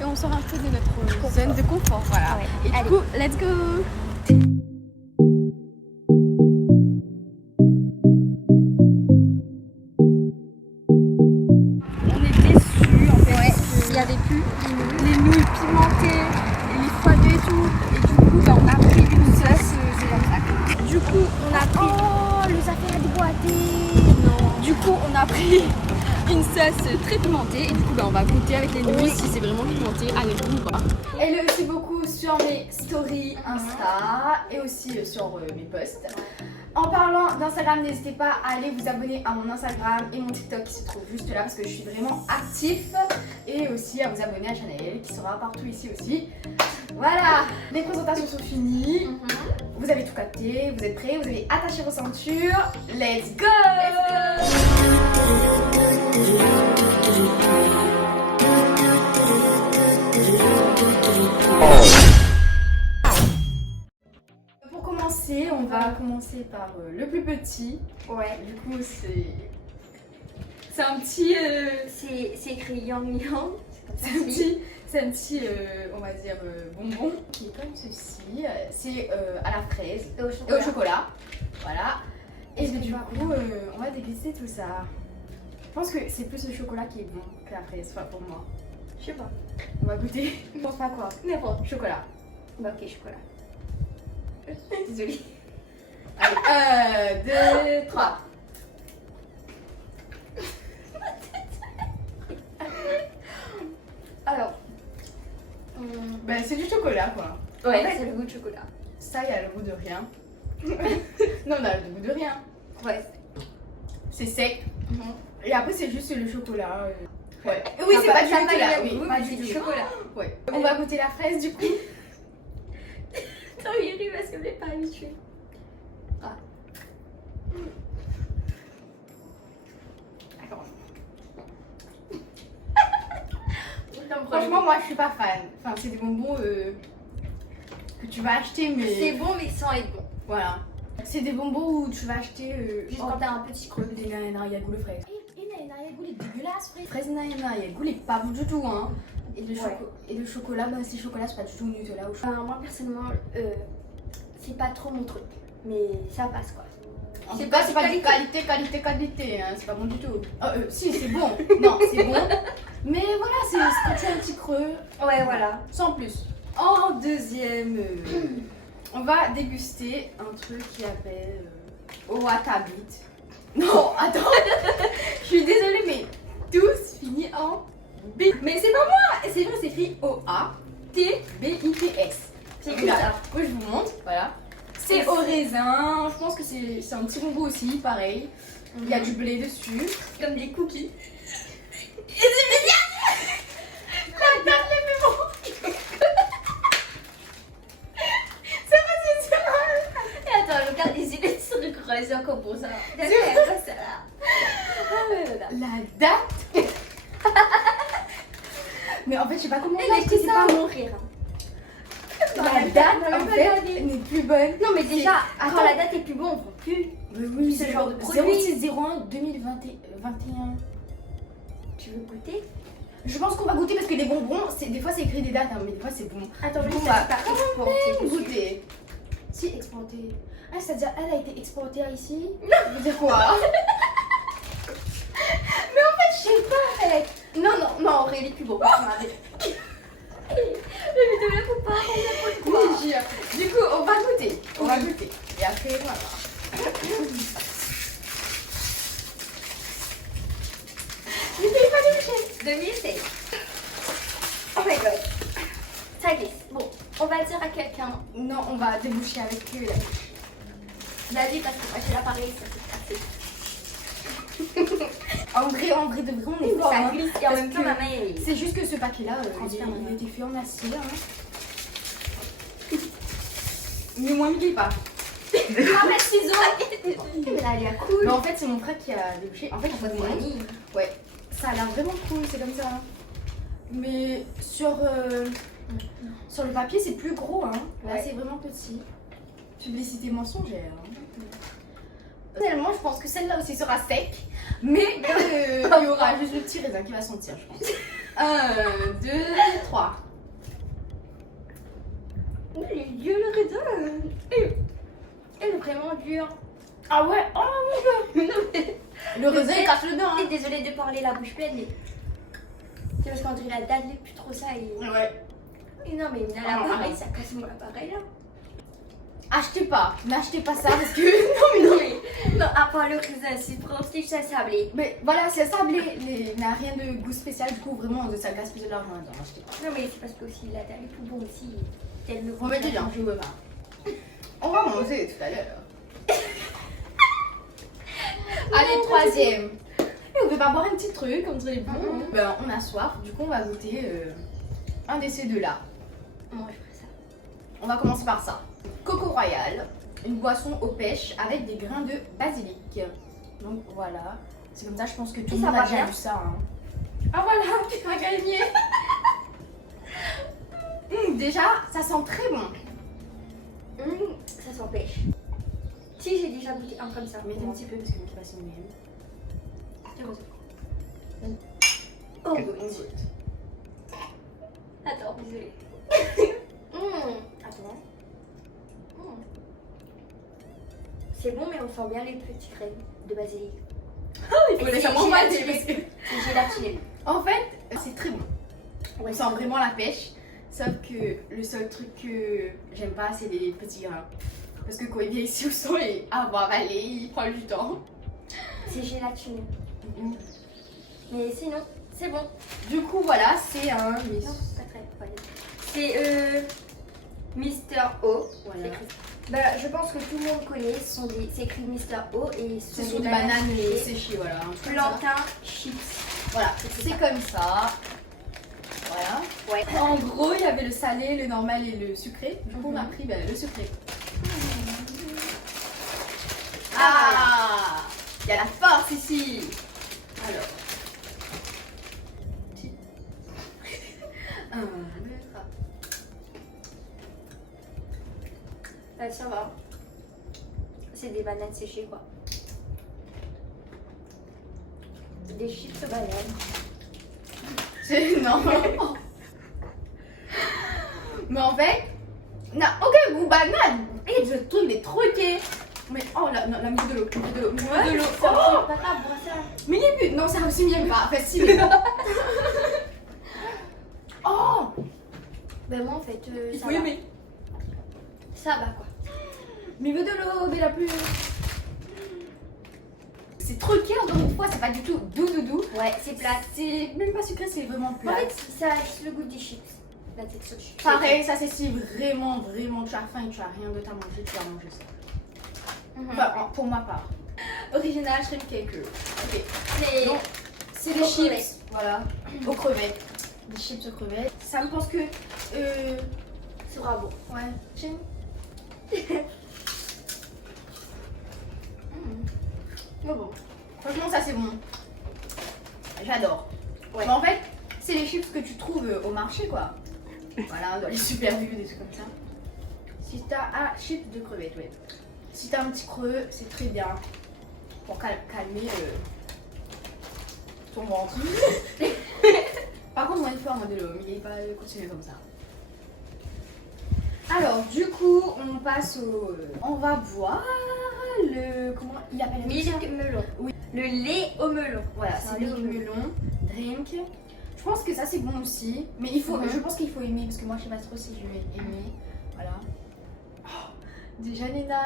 Et on sort un peu de notre zone de confort, voilà. Ouais. Et Allez. du coup, let's go. On est déçus en fait. Ouais, parce que il y avait plus les nouilles pimentées, et les froidées et tout. Et du coup, bah, on a pris une sauce, c'est comme ça. Du coup, on a pris. Oh, les affaires déboîtées. Non. Du coup, on a pris une sauce très pimentée. Et du coup, bah, on va goûter avec les nouilles si c'est vraiment pimenté à notre goût ou pas. Elle est aussi beaucoup sur mes stories Insta et aussi sur mes posts. En parlant d'Instagram, n'hésitez pas à aller vous abonner à mon Instagram et mon TikTok qui se trouve juste là parce que je suis vraiment actif. Et aussi à vous abonner à Chanel qui sera partout ici aussi. Voilà, les présentations sont finies. Vous avez tout capté, vous êtes prêts, vous avez attaché vos ceintures. Let's go! Pour commencer, on va commencer par le plus petit. Ouais. Du coup, c'est un petit. C'est écrit Yang Yang. C'est un petit, on va dire, bonbon qui est comme ceci. C'est à la fraise Et et au chocolat. Voilà. Et Est-ce que du tu vas coup, on va déguster tout ça. Je pense que c'est plus le chocolat qui est bon que la fraise, enfin pour moi. Je sais pas. On va goûter. Je pense pas quoi. N'importe. Chocolat. Bah ok, chocolat. Désolée. Allez, 1, 2, 3. Alors. Ben, c'est du chocolat quoi. Ouais, En fait, c'est le goût de chocolat. ça, il y a le goût de rien. Non, on a le goût de rien. Ouais. C'est sec. Et après, c'est juste le chocolat. Ouais. Ça Oui, c'est va- pas du ça Nutella. va Oui, bien, pas c'est du du tout. chocolat. Ouais. On va goûter la fraise du coup. Attends, il rit parce que je l'ai pas habitué. Attends. Franchement, moi, je suis pas fan. Enfin, c'est des bonbons que tu vas acheter, mais. C'est bon, mais sans être bon. Voilà. C'est des bonbons où tu vas acheter. Juste quand t'as un petit creux. Des goût de fraise. Et goût est dégueulasse, fraise. Fraise goût est pas bon du tout, hein. Et le chocolat, bah, c'est chocolat, c'est pas du tout Nutella ou chocolat. Moi personnellement, c'est pas trop mon truc. Mais ça passe quoi. En tout cas, c'est pas du qualité, hein. C'est pas bon du tout. Si, c'est bon. Non, c'est bon. Mais voilà, c'est quand tu as un petit creux. Ouais, voilà. Sans plus. En deuxième, on va déguster un truc qui s'appelle Watabit. Non, attends. Je suis désolée, mais tous finit en B. Mais c'est pas moi. C'est vrai, c'est écrit O-A-T-B-I-T-S. C'est écrit ça. Moi, je vous montre. Voilà. C'est au raisin. Je pense que c'est un petit bonbon aussi, pareil. Il y a du blé dessus. Comme des cookies. La date, les mémos. C'est pas c'est ça. Et attends, regarde ici les trucs c'est encore pour ça. D'accord, ça là. La date. Mais en fait, je sais pas comment on a Mais acheté c'est ça. pas mourir. La date, en fait, n'est plus bonne. Non, mais déjà, Attends. quand la date est plus bonne, on prend plus. Oui, ce genre de produit. 0601 2021. Tu veux goûter? Je pense qu'on va goûter parce que les bonbons, des fois c'est écrit des dates, hein, mais des fois c'est bon. Attends, je On vais va pas exporter. goûter. Si, exporté. Ah, c'est-à-dire, elle a été exportée ici. Ça veut dire quoi? Mais en fait, je sais pas, mec. Non, Aurélie est plus beau. Mais de là, faut pas rendre Oui, je jure. Du coup, on va goûter. On va goûter. Et après, voilà. 2016. Oh my god. Ça glisse. Bon, on va dire à quelqu'un. Non, on va déboucher avec eux là. Vas-y, parce que moi j'ai l'appareil, ça fait casser. En vrai, de vrai, on est fort. Ça Hein, glisse et en parce même temps, que ma main est. c'est juste que ce paquet-là, Transparent. il était fait en acier. Hein. Mais moi, il pas. Ah, ma ciseau. Mais là, elle est cool. Mais en fait, c'est mon frère qui a débouché. En fait, je vous montre. Ouais, ça a l'air vraiment cool, c'est comme ça. Mais sur le papier, c'est plus gros. Hein. Là, Ouais. c'est vraiment petit. Publicité mensongère. Hein. Personnellement, je pense que celle-là aussi sera sec. Mais il y aura juste le petit raisin qui va sentir, je pense. 1, 2, 3. Oh, il est dur le raisin. Il est vraiment dur. Ah ouais, oh mon dieu. Non, mais... Le raisin il casse le dent. Et désolée de parler la bouche pleine, mais... C'est parce qu'André la date plus trop ça et... Ouais. Et non mais l'appareil, ça casse mon appareil là. Achetez pas, n'achetez pas ça parce que... Non mais... Non, à part le raisin, c'est français, ça sablé. Mais voilà, c'est sablé, il n'a rien de goût spécial, du coup vraiment ça gaspille de l'argent, non, achetez pas. Non mais c'est parce que aussi la dalle est plus bon aussi. Tel le On va te dire, je veux pas. On va manger tout à l'heure. Allez, troisième. Et on peut pas boire un petit truc, on dirait bon. Ben, on a soif, du coup on va goûter un de ces deux-là. Moi je ferais ça. On va commencer par ça. Coco Royal, une boisson aux pêches avec des grains de basilic. Donc voilà, c'est comme ça, je pense que tout Et le ça monde a va déjà bien vu ça. Hein. Ah voilà, tu as gagné. Déjà, ça sent très bon. Ça s'empêche. Si j'ai déjà goûté un comme ça. Mais un petit peu parce que je ne sais pas si on aime. Oh, On goûte. attends, désolée. Attends. C'est bon, mais on sent bien les petits graines de basilic. Il faut Et les c'est savoir mater gélatiné. parce que... C'est gélatiné. En fait, c'est très bon. Ouais, On sent vraiment la pêche. Sauf que le seul truc que j'aime pas, c'est les petits grains. Parce que quand il vient ici au son et avoir avalé, il prend du temps. C'est gélatiné. Mais sinon, c'est bon. Du coup, voilà, c'est un... Non, pas très. Ouais. C'est Mister O. Voilà. C'est écrit. Bah, je pense que tout le monde connaît. C'est écrit Mister O et C'est sur des bananes séchées. séchées, voilà. un truc comme ça. Plantain chips. Voilà, c'est comme ça. Voilà. Ouais. En gros, il y avait le salé, le normal et le sucré. Du coup, on a pris le sucré. Ah, il y a la force ici. Alors. Un, deux, trois. Ouais, ça va. C'est des bananes séchées quoi. Des chips aux bananes. C'est non. Mais en fait, n'a aucun goût banane. Et ce truc il est trop gai. Mais oh la mise de l'eau, mise de l'eau, mise de l'eau. Ça Oh, pas grave, bois ça. mais il est plus. Non, ça aussi mieux pas. Facile. Oh, Ben moi en fait, il ça faut va. aimer. Ça va quoi. Mais veut de l'eau, mais la plus. C'est trop gai encore une fois, c'est pas du tout doux. Ouais, c'est plat. C'est même pas sucré, c'est vraiment En plat. fait, ça a juste le goût des chips. La texture chips. Pareil, ça c'est si vraiment tu as faim et tu as rien d'autre à manger, tu vas manger ça. Enfin, pour ma part. Original shrimp cake. Ok. Mais Donc, c'est des aux chips. crevettes. Voilà. Aux crevettes. Des chips aux crevettes. Ça me pense que. c'est bravo. Ouais. J'aime. Mais bon. Franchement, ça c'est bon. J'adore. Ouais. Mais en fait, c'est les chips que tu trouves au marché quoi. Voilà, dans les super vus, des trucs comme ça. Si t'as chips de crevettes, ouais. Si t'as un petit creux, c'est très bien pour calmer ton ventre. Par contre, moi, il faut un de l'eau, mais il n'est pas continuer comme ça. Alors, du coup, on passe au. On va boire le. Comment il appelle ça? Milk melon. Oui. Le lait au melon. Voilà, C'est un c'est lait le au melon. melon. Drink. Je pense que ça c'est bon aussi, mais il faut, Mhm. je pense qu'il faut aimer parce que moi je sais pas trop si je vais aimer. Voilà. Oh, déjà Nena,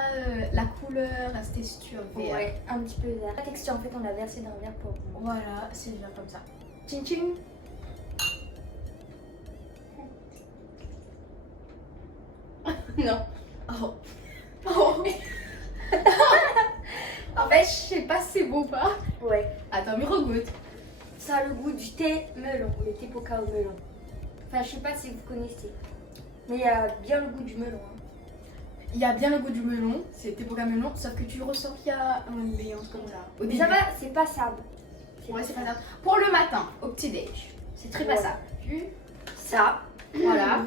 la couleur, la texture vert. Ouais, un petit peu vert. La texture, en fait, on a versé dans le verre pour. Voilà, c'est bien comme ça. Tching tching. Non. Oh. Oh. En fait, je sais pas si c'est beau ou pas. Ouais. Attends, mais regoute. Ça a le goût du thé melon, le thé poca au melon. Enfin, je sais pas si vous connaissez. Mais il y a bien le goût du melon. Hein. Il y a bien le goût du melon, c'est Tepoka melon, sauf que tu ressens qu'il y a un lait, un truc comme ça. Au Mais début. ça va, c'est passable. Ouais, c'est pas ça. Pour le matin, au petit déj, c'est très Voilà. passable. Ça. Voilà.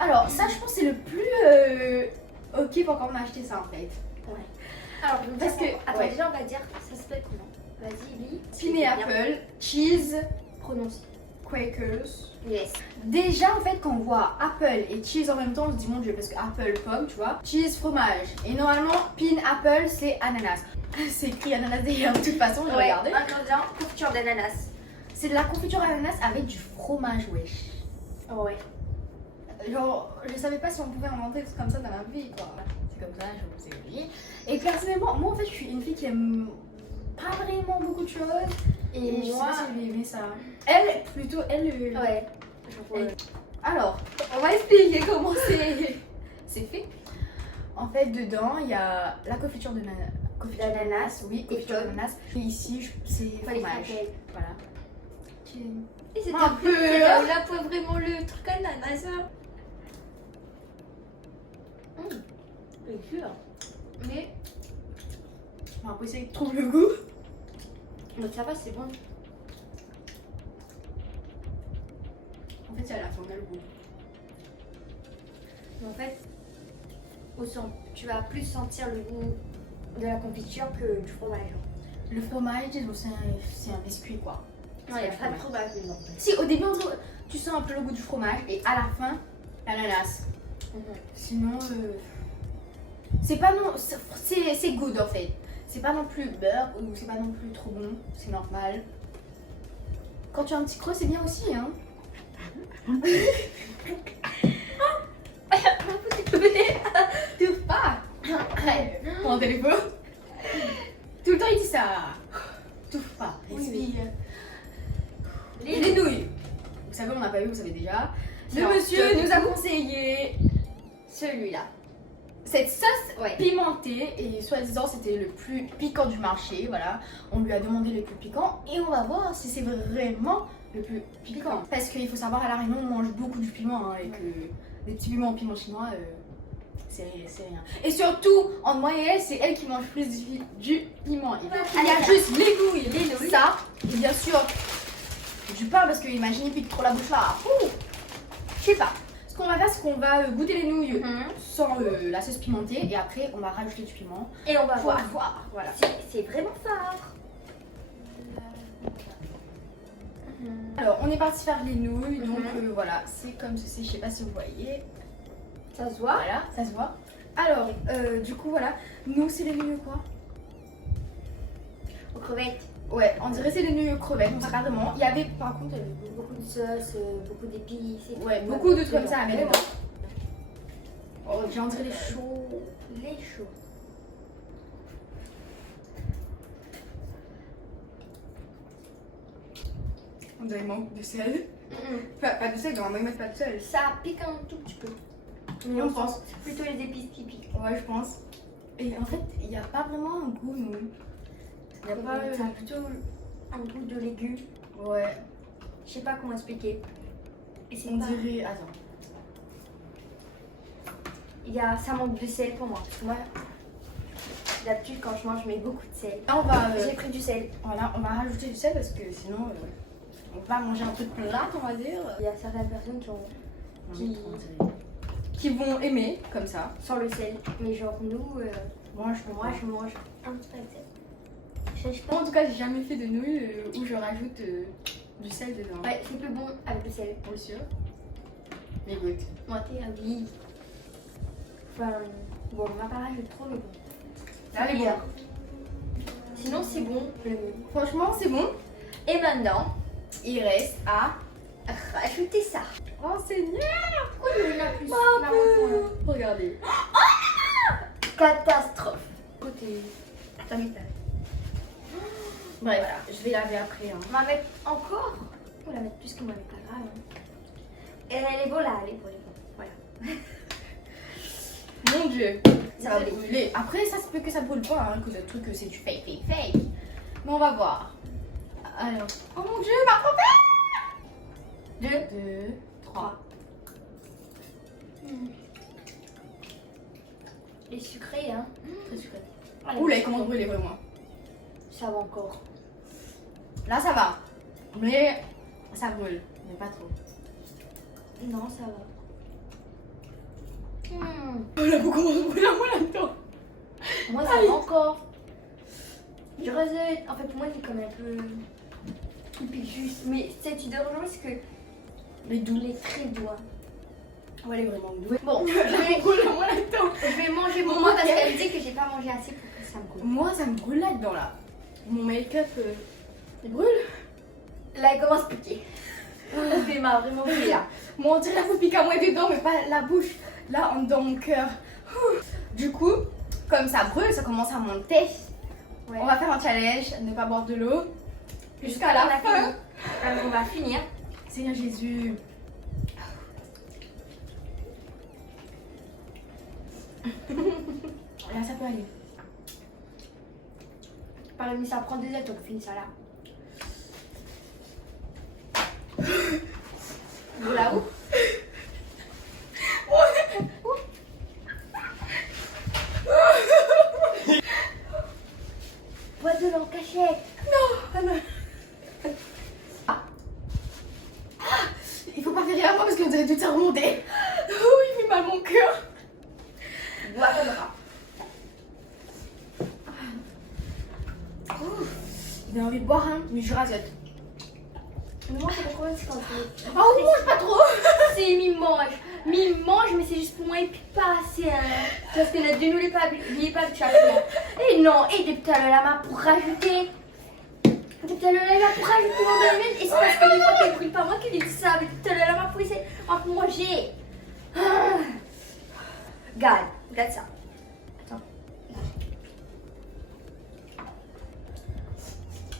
Alors, ça, je pense que c'est le plus ok pour quand on a acheté ça en fait. Ouais. Alors, Parce que- Attends, ouais. déjà, on va dire, ça s'appelle comment? Vas-y, lis. Pineapple, cheese, Prononce. Quakers. Yes. Déjà, en fait, quand on voit apple et cheese en même temps, on se dit mon dieu, parce que apple, pomme, tu vois. Cheese, fromage. Et normalement, pin apple, c'est ananas. C'est écrit ananas d'ailleurs, de toute façon, j'ai regardé. Ingrédient, confiture d'ananas. C'est de la confiture ananas avec du fromage, wesh. Oh ouais. Genre, je savais pas si on pouvait inventer des trucs comme ça dans la vie, quoi. C'est comme ça, je vous ai oublié. Et personnellement, moi en fait, je suis une fille qui aime pas vraiment beaucoup de choses. Et je sais pas si je vais aimer ça. Elle, plutôt, elle. Ouais. Alors, on va expliquer comment c'est fait. En fait, dedans, il y a la confiture d'ananas, oui, confiture d'ananas. Et ici, c'est fromage. Voilà. Et c'est un peu. Là, pour vraiment le truc ananas. C'est dur. Mais. On va essayer de trouver le goût. Donc ça va, c'est bon. En fait, il y a la forme, le goût. Mais en fait, tu vas plus sentir le goût de la confiture que du fromage. Le fromage, c'est un biscuit, quoi. Non, il n'y a pas de fromage dedans. Si, au début, tu sens un peu le goût du fromage et à la fin, l'ananas. Sinon, c'est pas non. C'est good en fait. C'est pas non plus beurre ou c'est pas non plus trop bon. C'est normal. Quand tu as un petit creux, c'est bien aussi, hein. T'ouvres pas. Mon téléphone. Tout le temps, il dit ça. T'ouvres pas. Respire. Les nouilles. Vous savez, on n'a pas vu, vous savez déjà. Le monsieur nous a conseillé celui-là. Cette sauce pimentée, et soi-disant c'était le plus piquant du marché, voilà. On lui a demandé le plus piquant et on va voir si c'est vraiment le plus piquant. Parce qu'il faut savoir, à La Réunion, on mange beaucoup du piment, hein, et que des petits piments chinois, c'est rien. Et surtout, en moyenne, c'est elle qui mange plus du piment. Il y a juste les nouilles, ça, et bien sûr du pain, parce que imagine, il pique trop la bouche là. Je sais pas. Ce qu'on va faire, c'est qu'on va goûter les nouilles sans la sauce pimentée et après on va rajouter du piment. Et on va voir. Voilà. C'est vraiment fort. Alors, on est parti faire les nouilles, donc voilà, c'est comme ceci. Je sais pas si vous voyez. Ça se voit. Voilà, ça se voit. Alors, du coup, voilà. Nous, c'est les nouilles quoi? Aux crevettes. Ouais, on dirait c'est les nouilles aux crevettes, on sait pas vraiment. Il y avait, par contre, beaucoup de sauce, beaucoup d'épices. Ouais, beaucoup de trucs comme ça à mettre dedans. Oh, j'ai on dirait les chauds. Les chauds. On dirait manque de sel. Pas de sel, on va mettre pas de sel. Ça pique un tout petit peu. Mais on pense. Plutôt les épices qui piquent. Ouais, je pense. Et en fait, il n'y a pas vraiment un goût, nous. Il n'y a pas plutôt un goût de légumes. Ouais. Je sais pas comment expliquer. Et c'est On dirait. Attends. Ça manque de sel pour moi. Parce que moi, d'habitude, quand je mange, je mets beaucoup de sel. Là, on va. J'ai pris du sel. Voilà, on va rajouter du sel parce que sinon, on va manger un truc plat, on va dire. Il y a certaines personnes qui vont aimer comme ça. Sans le sel. Mais genre, nous, moi, je mange un petit peu de sel. Moi, en tout cas, j'ai jamais fait de nouilles où je rajoute du sel dedans. Ouais, c'est plus bon avec le sel. Bien sûr. Mais goûte. Moi, oui. Enfin, bon, on va pas rajouter trop, mais bon. Allez, bon. Sinon, c'est bon. Franchement, c'est bon. Et maintenant, il reste à rajouter ça. Oh, Seigneur! Pourquoi il y en a plus? Regardez. Catastrophe. Côté. T'as mis ta. Bref, voilà, je vais laver après. Hein. On va mettre encore. On va la mettre plus que moi, mais pas grave. Et elle est beau là, elle est beau. Voilà. Mon dieu, ça va brûler. Après, ça se peut que ça brûle pas, hein, que le truc, c'est du fake. Mais on va voir. Alors. Oh mon dieu, ma propre! 2, 3. Et sucré, hein. Très sucré. Allez, Oula, il commence à brûler vraiment. Ça va encore. Là, ça va. Mais ça brûle. Mais pas trop. Non, ça va. Oh là, vous commencez à brûler à moi là-dedans. Moi, ça va encore. Je résette. En fait, pour moi, il est comme un peu. Il pique juste. Mais cette idée d'orange, c'est que Les doux. il est très doux. Hein. Ouais, elle est vraiment douée. Bon, Je me brûle moi là-dedans. je vais manger Mon beaucoup parce make-up. qu'elle me dit que j'ai pas mangé assez pour que ça me brûle. Moi, ça me brûle là-dedans là. Mon make-up, il brûle. Là, il commence à piquer. Il m'a vraiment brûlé là. Moi, on dirait la vous pique à moi dedans, mais pas la bouche. Là, dans mon cœur. Du coup, comme ça brûle, ça commence à monter. Ouais. On va faire un challenge, ne pas boire de l'eau. Jusqu'à la fin. fini. Alors, on va finir. Seigneur Jésus. Là, ça peut aller. Par le ça prend des ailes, donc on finit ça là. Vous là où Bois de l'eau cachette. Non. Il faut pas faire rire à moi parce qu'on dirait tout ça remonter. Oh, il fait mal mon cœur. Bois comme ça. J'ai envie de boire, hein, mais je rasote. Mais moi, c'est pourquoi c'est quand tu Oh, on mange pas trop. C'est mi-mange, mais c'est juste pour moi, il pique pas assez. Hein. Parce que ne n'oubliez pas de chapement. Et non, et des petits lama pour rajouter. Des petits lama pour rajouter mon domaine. Et c'est parce que les fois qu'elle brûle pas, moi qui dis ça. Mais des petits lama pour essayer pour manger. Regarde ça. Attends.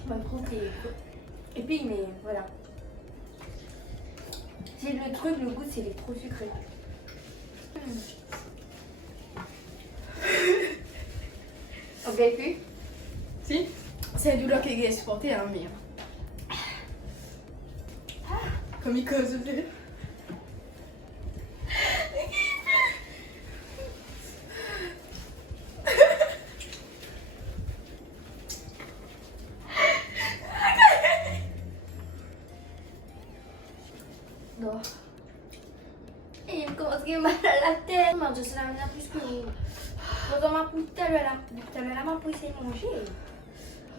Bah, je trouve qu'il est épais, mais voilà. C'est le truc, le goût, c'est les trop sucré. Vous avez vu? Si. C'est la douleur qui est supportée, hein, mais. Comme il cause. Non. Et il me commence à avoir mal à la tête. Mon Dieu, ça m'en a plus que vous. Quand on m'a poussé tout à l'heure là, tout à l'heure là, m'a poussé à manger.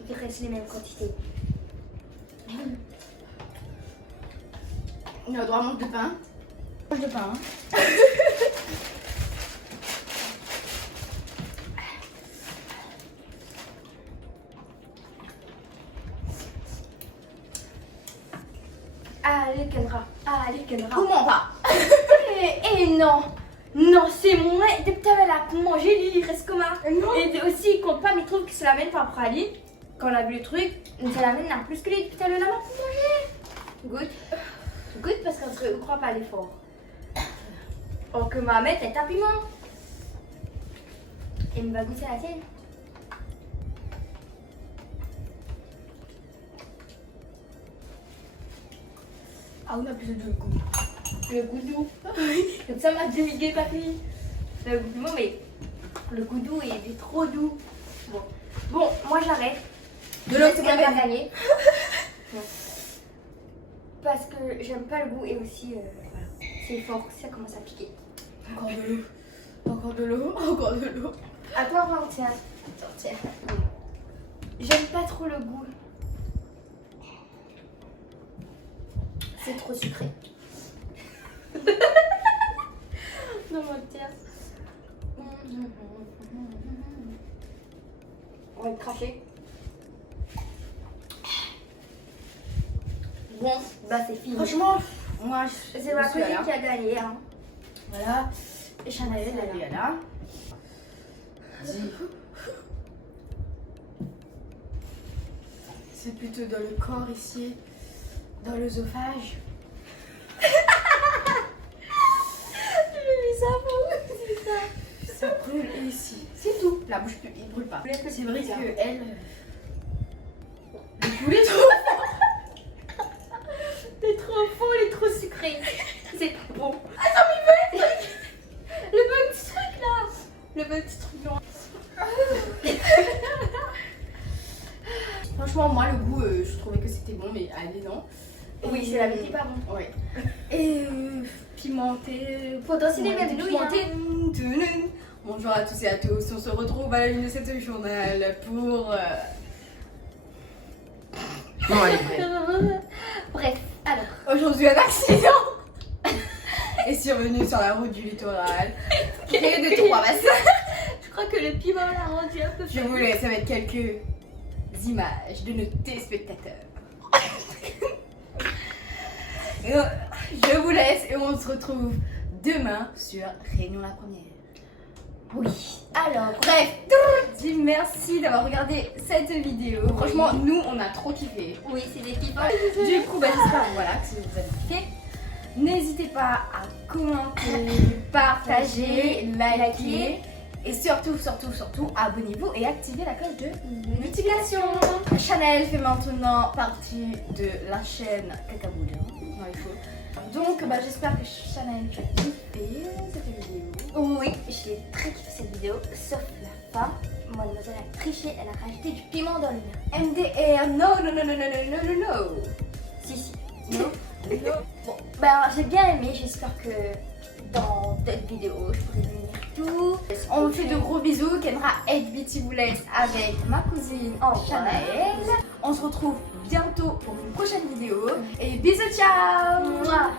Il reste les mêmes quantités. On a le droit à manque de pain. Mange de pain, hein. Allez, Kendra. Allez, Kendra. Comment pas? Et non. Non, c'est moi. Depuis tout à l'heure là, pour manger, lui, il reste comme un. Non. Et aussi, il compte pas, mais il trouve que c'est la même par praline. Quand on a vu le truc, c'est la même, n'a plus que les depuis tout à l'heure là pour manger. Goûte. Goûte parce qu'on ne croit pas à l'effort. Oh, que Mohamed est un piment. Et il va goûter la tienne. Ah, on a plus de goût. Le goût doux. Comme ça, m'a dévigué papy. Le goût doux, mais le goût doux il est trop doux. Bon, moi j'arrête. De l'autre, c'est c'est pas pas gagné. Parce que j'aime pas le goût et aussi, voilà, c'est fort, ça commence à piquer. Encore de l'eau. Encore de l'eau. Encore de l'eau. Attends, tiens. Attends, tiens. J'aime pas trop le goût. C'est trop sucré. Non, mon tiens. On va le cracher. Bon, bah c'est fini. Franchement, moi, C'est ma cousine qui a gagné. Hein. Voilà. Et Chanel, elle est là. Vas-y. C'est plutôt dans le corps ici, dans l'œsophage. C'est ça. Ça brûle ici. C'est tout. La bouche, il brûle pas. C'est vrai que elle. Le poulet trop. T'es trop faux, il est trop sucré. C'est pas bon. Attends, mais il veut. Le petit truc là. Le petit truc noir. Franchement, moi, le goût, je trouvais que c'était bon, mais allez, non. Oui, c'est la vérité, pas bon. Ouais. Et pimenté. Potentiellement même nouilles. Pimenté. Bonjour à tous et à tous. On se retrouve à la une de cette journal pour. Non, allez, bref. aujourd'hui un accident est survenu sur la route du littoral. Près de Trois-Bassins. Je crois que le piment l'a rendu un peu Je vous laisse avec quelques images de nos téléspectateurs. Je vous laisse et on se retrouve demain sur Réunion la Première. Oui. Alors, Bref, dis merci d'avoir regardé cette vidéo. Franchement, nous on a trop kiffé. oui, c'est des kiffants. Du coup, j'espère voilà, que vous avez kiffé. N'hésitez pas à commenter, partager, liker. Et surtout, abonnez-vous et activez la cloche de notification. Chanel fait maintenant partie de la chaîne Cacaboulin. Non, il faut. Donc, j'espère que Chanel va kiffer cette vidéo. Oui, j'ai très kiffé cette vidéo, sauf la fin. Mademoiselle a triché, elle a rajouté du piment dans le mien. MDR, non. Si. Non. Bon, j'ai bien aimé, j'espère que dans d'autres vidéos, je pourrai venir tout. On vous fait de gros bisous. Kendra et Betty vous laisse avec ma cousine Chanel. On se retrouve bientôt pour une prochaine vidéo. Et bisous, ciao. Mouah.